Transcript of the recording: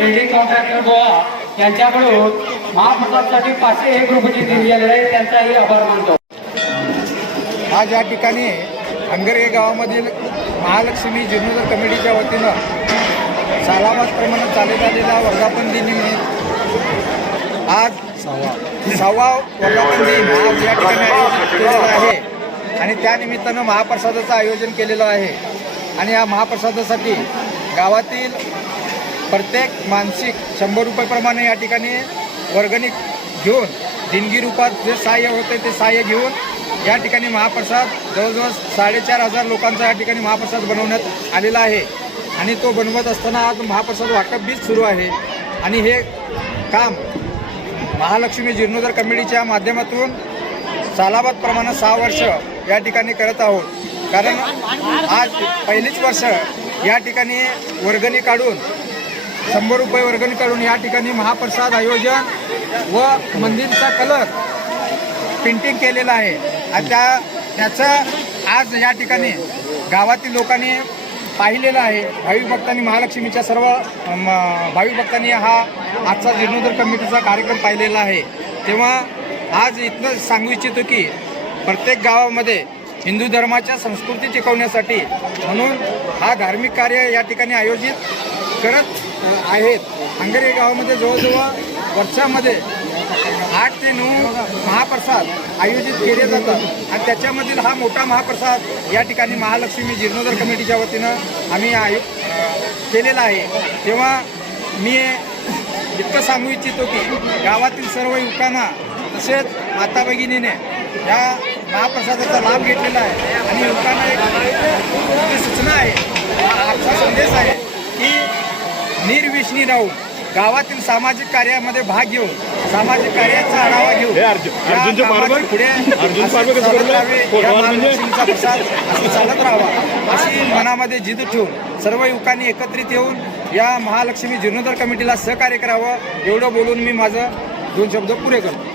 Building contractor Goa यांच्याकडून महाप्रसादसाठी पाचशे एक रुपयाची दिली आहे त्यांचाही आभार मानतो. आज या ठिकाणी हंगरगे गावामधील महालक्ष्मी जीर्णोदर कमिटीच्या वतीनं सालाबादप्रमाणे चालत आलेला वर्धापन दिनिमित्त आज सहावा वर्धापन दिन आज या ठिकाणी आयोजित केलेला आहे. आणि त्यानिमित्तानं महाप्रसादाचं आयोजन केलेलं आहे. आणि या महाप्रसादासाठी गावातील प्रत्येक मानसिक शंभर रुपयेप्रमाणे या ठिकाणी वर्गणी घेऊन देणगी रूपात जे सहाय्य होते ते सहाय्य घेऊन या ठिकाणी महाप्रसाद जवळजवळ साडेचार हजार लोकांचा या ठिकाणी महाप्रसाद बनवण्यात आलेला आहे. आणि तो बनवत असताना आज महाप्रसाद वाटप बीच सुरू आहे. आणि हे काम महालक्ष्मी जीर्णोद्धार कमिटीच्या माध्यमातून सालाबाद प्रमाणात सहा वर्ष या ठिकाणी करत आहोत. कारण आज पहिलीच वर्ष या ठिकाणी वर्गणी काढून शंभर रुपये वर्गणी काढून या ठिकाणी महाप्रसाद आयोजन व मंदिरचा कलर पेंटिंग केलेला आहे. आणि त्या त्याचं आज या ठिकाणी गावातील लोकांनी पाहिलेलं आहे. भाविक भक्तांनी महालक्ष्मीच्या सर्व अम, भाविक भक्तांनी हा आजचा जीर्णोद्धार कमिटीचा कार्यक्रम पाहिलेला आहे. तेव्हा आज इथनं सांगू इच्छितो की प्रत्येक गावामध्ये हिंदू धर्माच्या संस्कृती टिकवण्यासाठी म्हणून हा धार्मिक कार्य या ठिकाणी आयोजित करत आहेत. अंगरे गावामध्ये जवळजवळ वर्षामध्ये आठ ते नऊ महाप्रसाद आयोजित केले जातात. आणि त्याच्यामधील हा मोठा महाप्रसाद या ठिकाणी महालक्ष्मी जीर्णोदर कमिटीच्या वतीनं आम्ही आयो केलेला आहे. तेव्हा मी इतकं सांगू इच्छितो की गावातील सर्व युवकांना तसेच माता भगिनीने या महाप्रसादाचा लाभ घेतलेला आहे आणि युवकांना एक जी सूचना आहे हा आजचा संदेश आहे की निर्विष्णी राहून गावातील सामाजिक कार्यामध्ये भाग घेऊन सामाजिक कार्याचा आढावा घेऊन? पुढे म्हणजे? प्रसाद असं चालत राहावा. अशी मनामध्ये जिद ठेवून सर्व युवकांनी एकत्रित येऊन या महालक्ष्मी जीर्णोद्धार कमिटीला सहकार्य करावं. एवढं बोलून मी माझं दोन शब्द पुरे करतो.